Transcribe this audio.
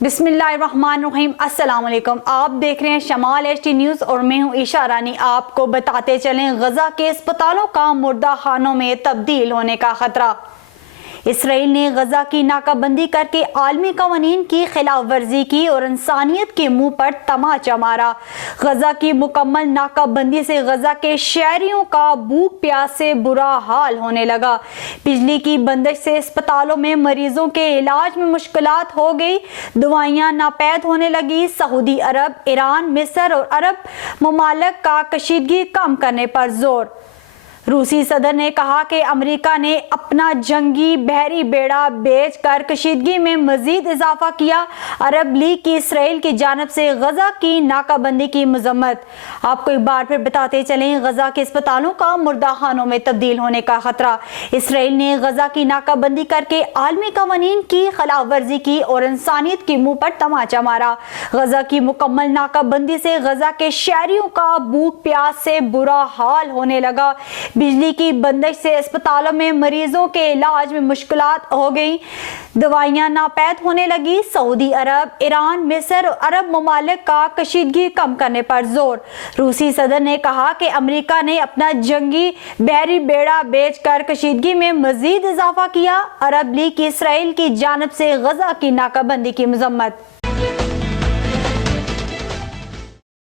बिस्मिल्लाहिर्रहमानिर्रहीम। अस्सलाम वालेकुम। आप देख रहे हैं शमाल एचटी न्यूज़ और मैं हूं ईशा रानी। आपको बताते चलें, गजा के अस्पतालों का मुर्दा खानों में तब्दील होने का खतरा। इसराइल ने गजा की नाकाबंदी करके आलमी कवानीन की खिलाफ वर्जी की और इंसानियत के मुंह पर तमाचा मारा। गजा की मुकम्मल नाकाबंदी से गजा के शहरियों का भूख प्यास से बुरा हाल होने लगा। बिजली की बंदिश से अस्पतालों में मरीजों के इलाज में मुश्किलात हो गई, दवाइयां नापैद होने लगी। सऊदी अरब, ईरान, मिस्र और अरब ममालिक का कशीदगी कम करने पर जोर। रूसी सदर ने कहा कि अमेरिका ने अपना जंगी बहरी बेड़ा भेज कर कशीदगी में मजीद इजाफा किया। अरब लीग की इसराइल की जानब से गजा की नाकाबंदी की मजम्मत। आपको एक बार फिर बताते चलें, गजा के अस्पतालों का मुर्दा खानों में तब्दील होने का खतरा। इसराइल ने गजा की नाकाबंदी करके आलमी कवानीन की खिलाफ वर्जी की और इंसानियत के मुंह पर तमाचा मारा। गजा की मुकम्मल नाकाबंदी से गजा के शहरियों का भूख प्यास से बुरा हाल होने लगा। बिजली की बंदिश से अस्पतालों में मरीजों के इलाज में मुश्किलात हो गई, दवाइयां नापैद होने लगी। सऊदी अरब, ईरान, मिस्र और अरब ममालिक का कशीदगी कम करने पर जोर। रूसी सदर ने कहा कि अमेरिका ने अपना जंगी बहरी बेड़ा भेज कर कशीदगी में मजीद इजाफा किया। अरब लीग की इसराइल की जानब से गजा की नाकाबंदी की मजम्मत।